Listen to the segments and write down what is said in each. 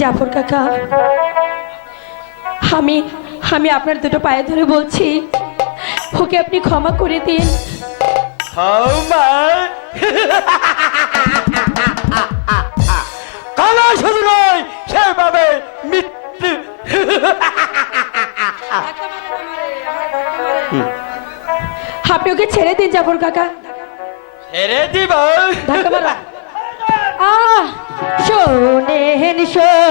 জাফর কাকা আমি আমি আপনার দুটো পায়ে ধরে বলছি ওকে আপনি ক্ষমা করে দিন। হাউ মা কানা শুধু নয় সেভাবে মৃত্যু আপনি ওকে ছেড়ে দিন জাফর কাকা। ছেড়ে দিব। শোনেন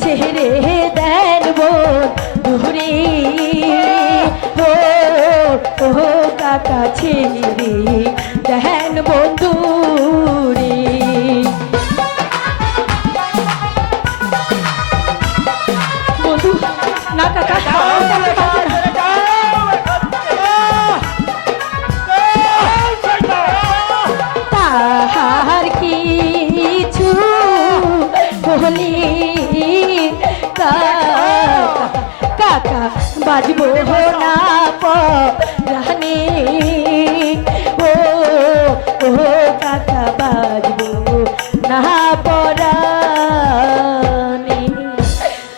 ছেড়ে দেন বন্ধুরে ও ও কাকা ছেড়ে দেন বন্ধু না কাকা। বাজবো না